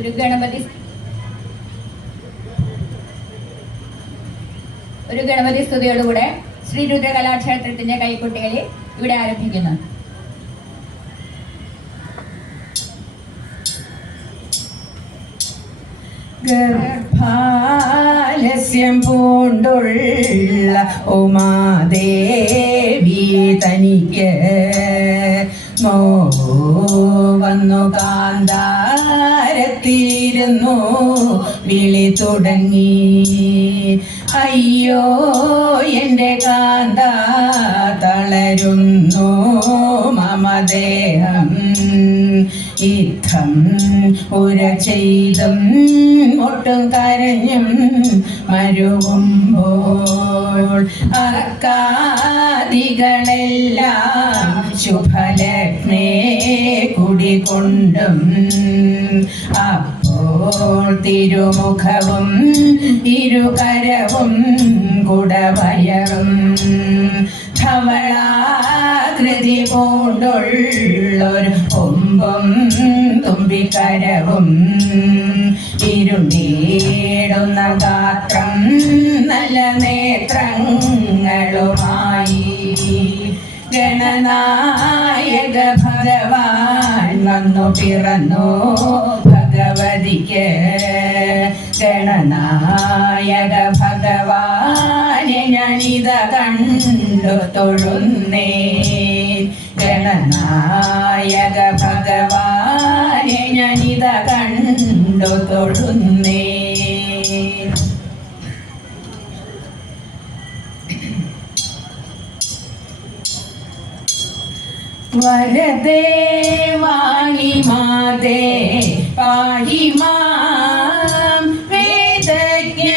ഒരു ഗണപതി സ്തുതിയോടുകൂടെ ശ്രീ രുദ്രകലാക്ഷേത്രത്തിന്റെ കൈക്കുട്ടികളി ഇവിടെ ആരംഭിക്കുന്നു. ഗർഭാലസ്യം പൂണ്ടുള്ള ഉമാദേവി തനിക്ക് വന്നു കാന്താരത്തിരുന്നു വിളി തുടങ്ങി. അയ്യോ എൻ്റെ കാന്ത തളരുന്നു മമദേഹം, ഇത്തം ഉര ചെയ്തും ഒട്ടും കരഞ്ഞും മരുവുമ്പോൾ അക്കാദികളെല്ലാം ശുഭലഗ്നേ കുടികൊണ്ടും അപ്പോൾ തിരുമുഖവും ഇരുകരവും കുടവയറും ധവളാകൃതി കൊണ്ടുള്ളൊരു കൊമ്പും തുമ്പിക്കരവും ഇരുണ്ടേടുന്ന ഗാത്രം നല്ല നേത്രങ്ങളുമായി ഗണനായക ഭഗവാൻ വന്നു പിറന്നു ഭഗവതിക്ക്. ഗണനായക ഭഗവാനെ ഞാനിത കണ്ടു തൊഴുന്നേ. ഗണനായക ഭഗവാനെ ഞാനിത കണ്ടു തൊഴുന്നേ. വരദേ വാണി മാതേ പാഹി മാം വേദജ്ഞ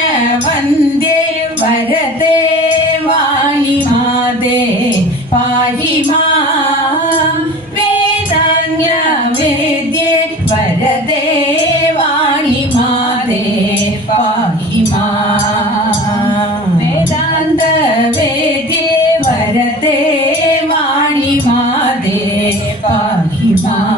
വന്ദേ. വരദേ വാണി മാതേ പാഹി മാം വേദജ്ഞ വേദ്യേ. വരദേ വാണി മാതേ പാഹി മാം വേദാന്ത വേദ്യേ. വരദേ വാണി മാതേ പാഹി മാം.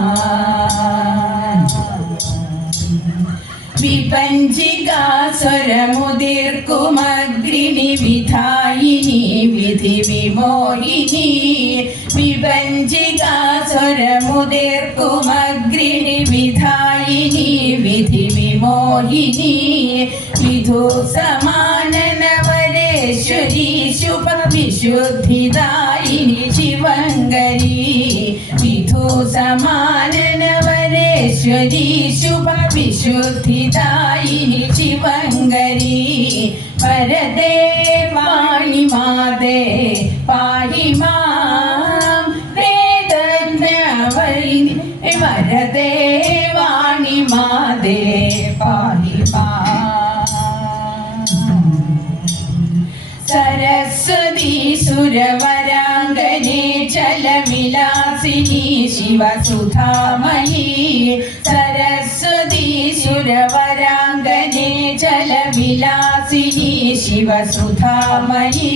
വിപഞ്ചികാസുരമുതിർക്കുമഗ്രിണി വിധായിനി വിധി വിമോഹിനി. വിപഞ്ചികാസുരമുതിർക്കുമഗ്രിണി വിധായിനി വിധി വിമോഹിനി. വിധു സമാനനവരേശ്വരി ശുഭ വിശുദ്ധിദായിനി ശിവങ്കരി. വിധു സമാനനവരേശ്വരി ശുഭ വിശുദ്ധിദായിനി ശിവങ്കരി. വരദേ വാണി മാതേ പാഹി മാം വേദജ്ഞ വൈനി. വരദേ വാണി മാതേ പാഹി മാം. സരസ്വതി സുരവരാംഗനേ ചലവിലാസിനി ശിവസുധാമയീ. സരസ്വതി സുരവരാംഗനേ ചലവിലാസിനി ശിവസുധാമയീ.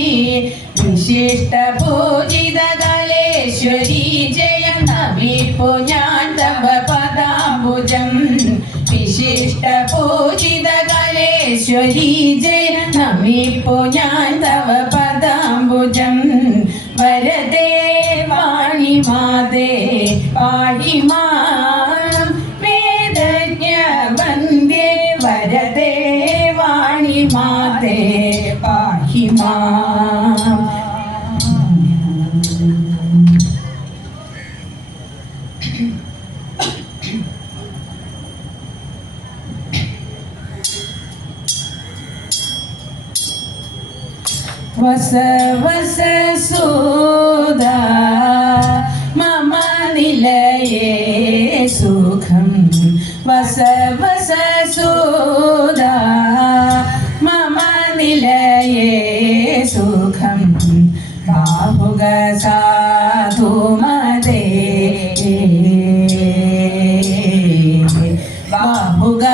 വിശിഷ്ട പൂജിത കലേശ്വരി ജയം നമിപ്പു ഞാൻ തവ പദാംബുജം. വിശിഷ്ട പൂജിത കലേശ്വരി ജയ നമിപ്പു ഞാൻ തവ പദാംബുജം. വരദേ വാണി മാതേ പാഹി മാം വേദജ്ഞ വന്ദേ. വരദേ വാണി മാതേ പാഹി മാം. വസ വസ സോദാ മമ നിലയേ സുഖം. വസ വസ സോദാ മമ നിലയേ സുഖം. ബാഹുഗ സാധു മദേ ബാഹുഗ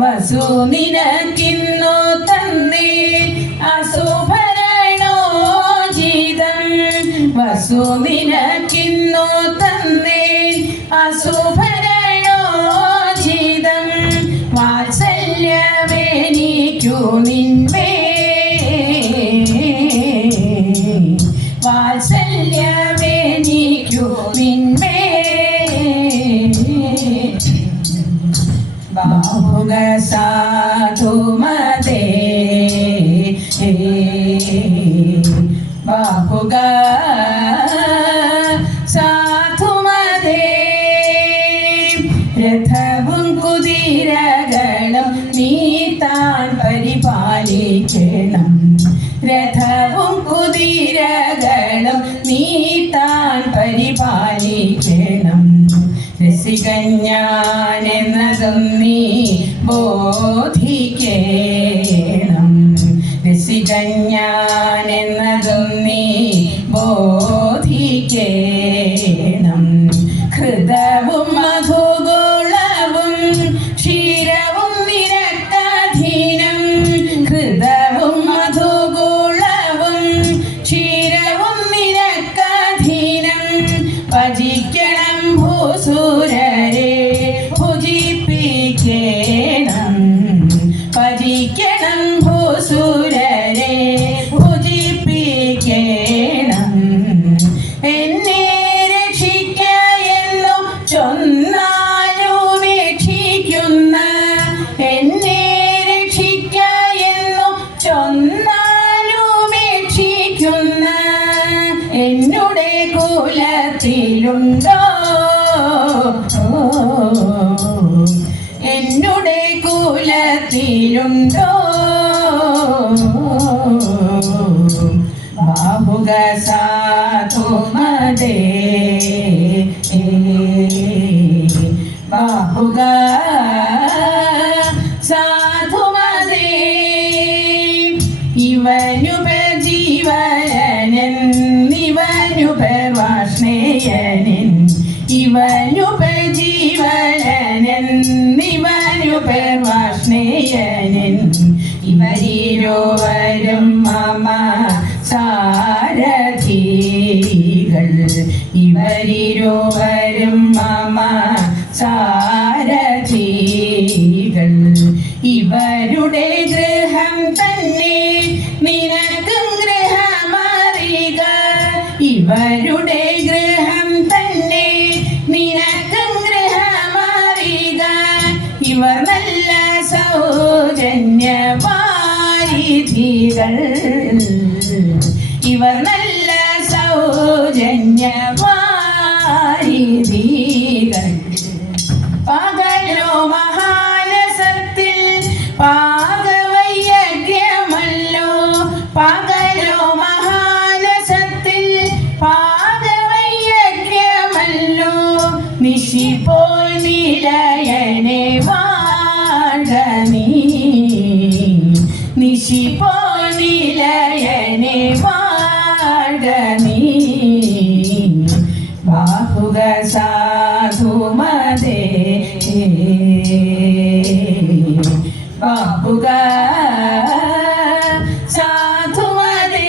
വസു നിനക്കിന്നു തന്നേ അസുഭരണോജിതം. വസു നിനക്കിന്നു വാസുഭരണോചിതം വാത്സല്യമെനിക്കു നിന്മേ വാത്സല്യമെനിക്കു നിന്മേ ബാഹുക സാധുമതേ ബാഹുക സാധുമതേ രഥവും കുതിരകളും നീ താൻ പരിപാലിക്കണം രഥവും കുതിരകളും നീ താൻ പരിപാലിക്കണം രസികൻ ഞാനെന്നതും നീ ബോധിക്കണം രസികൻ ഞാനെന്നതും നീ ബോധിക്കണം ഹൃദവും മധുഗോളവും ക്ഷീരവും നിരക്കധീനം ഹൃദവും മധുഗോളവും ക്ഷീരവും നിരക്കധീനം ഭജിക്കണം ഭൂസുരരെ ഭുജിപ്പിക്കണം ഭജിക്കണം ഭൂസുരരെ ഭുജിപ്പിക്കണം എന്നെ രക്ഷിക്ക എന്നു ചൊന്നാലുപേക്ഷിക്കുന്ന എന്നെ രക്ഷിക്ക എന്നു ചൊന്നാലുപേക്ഷിക്കുന്ന എന്നുടെ കുലത്തിലുണ്ടോ എന്നുടെ കുലത്തിലുണ്ടോ ബാഹുക സാധുമതേ ബാഹുക സാധുമതേ ഇവനുപജീവനൻ ഇവനുപവാഷ്ണേയനൻ ഇവനുപജീവനൻ ഇവനുപവാഷ്ണേയനൻ ഇവരിരുവരും മമ സാരഥികൾ ഇവരിരുവരും മമ സാരഥികൾ ഇവരുടെ ഗൃഹം തന്നെ നിനക്കും ഗൃഹമറിക ഇവരുടെ ഗൃഹം തന്നെ നിനക്കും ഗൃഹമറിക ഇവർ നല്ല സൗജന്യവാരിധികൾ ഇവർ നല്ല സൗജന്യവാരിധികൾ പകലോ മഹാനസത്തിൽ പാകവൈയഗ്യമല്ലോ പകലോ മഹാനസത്തിൽ പാകവൈയഗ്യമല്ലോ നിശിപ്പോൾ നിലയനെ വാഴ നീ നിശിപ്പോൾ നിലയനെ വാഴ നീ ബാഹുക സാധുമതേ ബാഹുക സാധുമതേ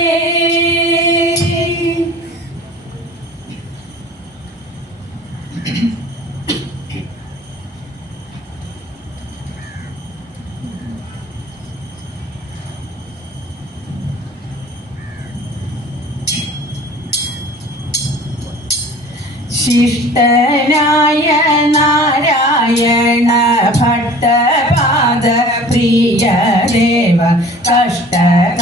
ശിഷ്ടനായ നാരായണ ഭട്ടപാദ പ്രിയ ദേവ കഷ്ടകാലമൊഴി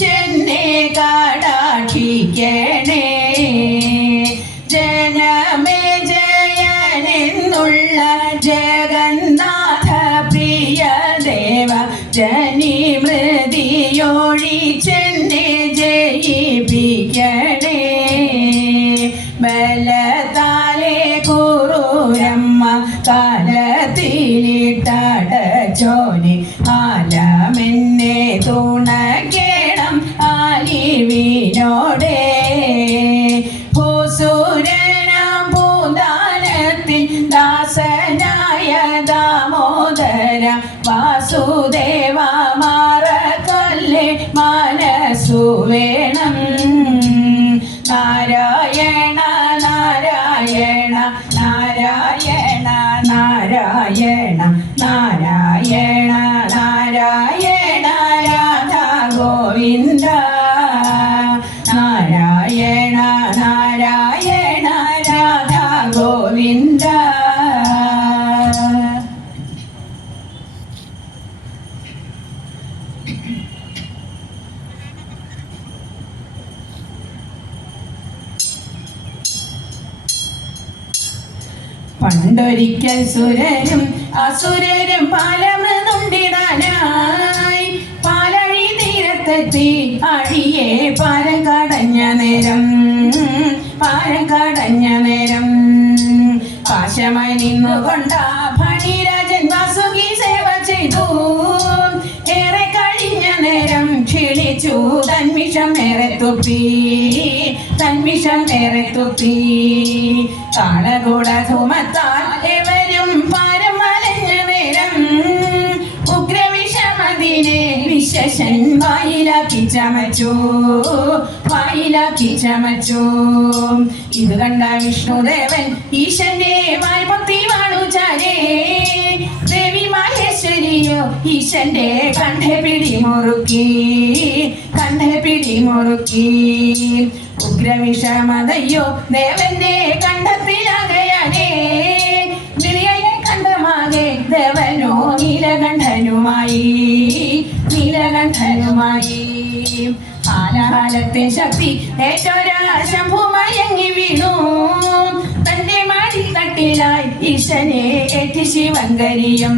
ചെന്നെ കടാക്ഷിക്കണേ ജനമേ ജയനെന്നുള്ള ജഗന്നാഥ പ്രിയ ദേവ ജനി മൃതിയൊഴി ചെന്നെ ജയിപ്പിക്കണേ ബലതാലെ കുറൂരമ്മ കാലത്തിലിട്ടടച്ചോനെ ആലമെന്നെ തുണക്കേണം ആലിവിനോടെ ഭൂസുരനാം പൂന്താനത്തിൽ ദാസനായ ദാമോദര വാസുദേവ മാറക്കൊല്ലെ മനസ്സു വേണം നാരായണ നാരായണ നാരായണ നാരായണ നാരായണ നാരായണ രാധാ ഗോവിന്ദ നാരായണ നാരായണ രാധാ ഗോവിന്ദ. പണ്ടൊരിക്കൽ സുരരും അസുരരും പാലമൃതുണ്ടിടാനായി പാലഴി തീരത്തെത്തി അഴിയെ പാലം കടഞ്ഞ നേരം പാശമായി നിന്നുകൊണ്ട ഫണിരാജൻ വാസുകി സേവ ചെയ്തു. ഏറെ കഴിഞ്ഞ നേരം ക്ഷീണിച്ചു തന്മിഷം ഏറെ തുപ്പി കാളകൂട ധൂമത്താൽ എവരും പാരം വലഞ്ഞ നേരം ഉഗ്രവിഷമതിനെ വിശേഷൻ വായിലാക്കി ചമച്ചു. ഇത് കണ്ട വിഷ്ണുദേവൻ ഈശന്റെ വായ്പത്തി വാണുചാരേ ദേവി മഹേശ്വരിയോ ഈശന്റെ കണ്ഠെ പിടിമുറുക്കി. ഉഗ്രവിഷമതയോ ദേവന്റെ കണ്ഠത്തിലാകയാനേ നിലയെ കണ്ഠമാകെ ദേവനോ നീലകണ്ഠനുമായി. ആലഹാലത്തെ ശക്തി ഏറ്റൊരാ ശംഭുമയങ്ങി വീണു. തന്റെ മടിത്തട്ടിലായി ഈശനെ ഏറ്റി ശിവങ്കരിയും.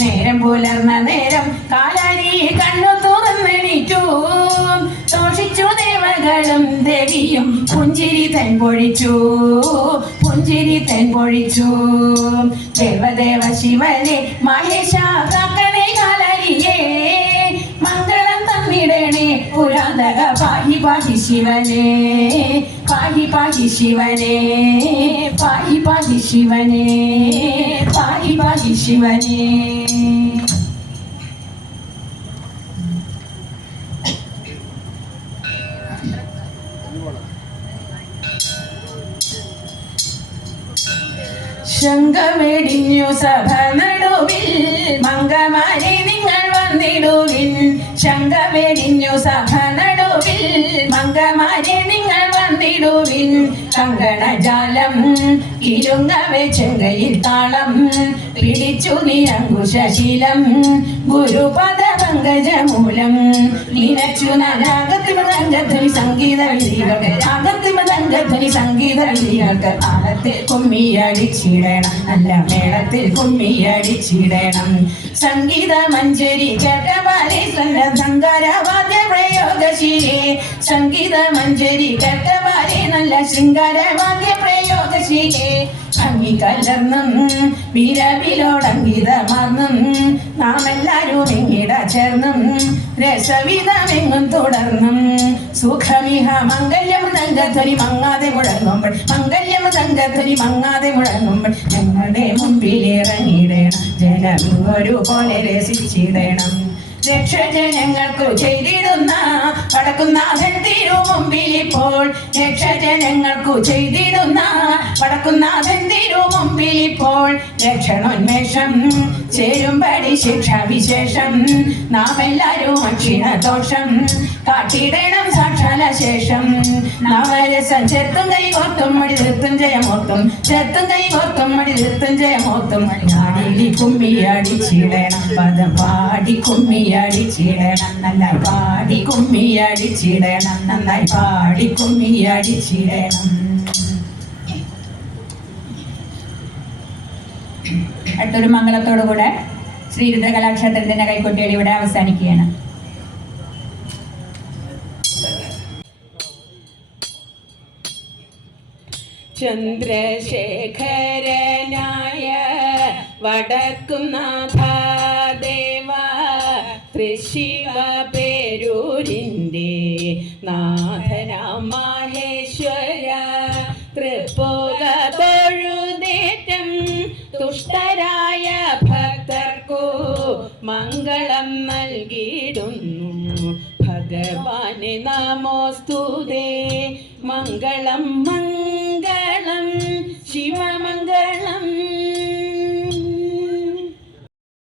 നേരം പുലർന്ന നേരം കാലാരി കണ്ണു തുറന്നെണീറ്റു. തോഷിച്ചു ദേവകളും ദേവിയും പുഞ്ചിരി തെൻപൊഴിച്ചു. ദേവദേവ ശിവനെ മഹേശ കാക്കണേ കാലാരിയേ മംഗളം തന്നിടണേ പുരാതക പാഹി ശിവനെ. ശംഖമെടിഞ്ഞു സഭ നടുവിൽ മംഗമാരെ നിങ്ങൾ വന്നിടുവിൻ. കങ്കണജാലം കിരുങ്ങവെ ചെങ്കയിൽ താളം പിടിച്ചു നിരങ്കുശീലം ഗുരുപദ പങ്കജമൂലം നിനച്ചു നാഗത്തിമതംഗധ്വനി സംഗീത വിധികൾക്ക് താളത്തിൽ കുമ്മിയടിച്ചിടണം. നല്ല മേളത്തിൽ കുമ്മിയടിച്ചിടണം. സംഗീത മഞ്ജരി കേട്ടപാലേ ശൃംഗാരവാദ്യ പ്രയോഗശീലേ. നല്ല ശൃംഗാരവാദ്യ പ്രയോഗശീലേ. ഭംഗികലർന്നും വിരവിലോടങ്കിതമാർന്നും നാം എല്ലാരും ഇങ്ങിട ചേർന്നും രസവിധമെങ്ങും തുടർന്നും സുഖമിഹ മംഗല്യമൃതംഗധ്വനി മങ്ങാതെ മുഴങ്ങുമ്പോൾ ഞങ്ങളുടെ മുമ്പിലിറങ്ങിയിടണം. ജനമിങ്ങൊരു പോലെ രസിച്ചിടണം. രക്ഷജനങ്ങൾക്കു ചെയ്തിടുന്ന വടക്കുന്നാഥൻ തിരുമുമ്പിലിപ്പോൾ. രക്ഷണോന്മേഷം ചേരുംപടി ശിക്ഷാവിശേഷം നാം എല്ലാരും അക്ഷിണദോഷം കാട്ടിടണം സാക്ഷാല ശേഷം. നവരസം ചേർത്തും കൈകോർത്തും മടി തീർത്തും ജയമോർത്തും ഞാടിലി കുമ്മിയടിച്ചിടണം. പദം പാടി കുമ്മിയടിച്ചിടണം. നന്നായി പാടി കുമ്മിയടിച്ചിടണം. അടുത്തൊരു മംഗളത്തോടുകൂടെ ശ്രീരുദ്രകലാക്ഷേത്രത്തിന്റെ കൈക്കൊട്ടികൾ ഇവിടെ അവസാനിക്കുകയാണ്. ചന്ദ്രശേഖരനായ വടക്കുന്നാഥ ദേവ തൃശിവ പേരൂരിൻ്റെ നാഥനാം മഹേശ്വര തൃപ്പോക തൊഴുതേറ്റം തുഷ്ടരായ ഭക്തർക്കു മംഗളം നൽകിയിടുന്നു. ഭഗവാനെ നമോസ്തുതേ. മംഗളം മംഗളം ശിവ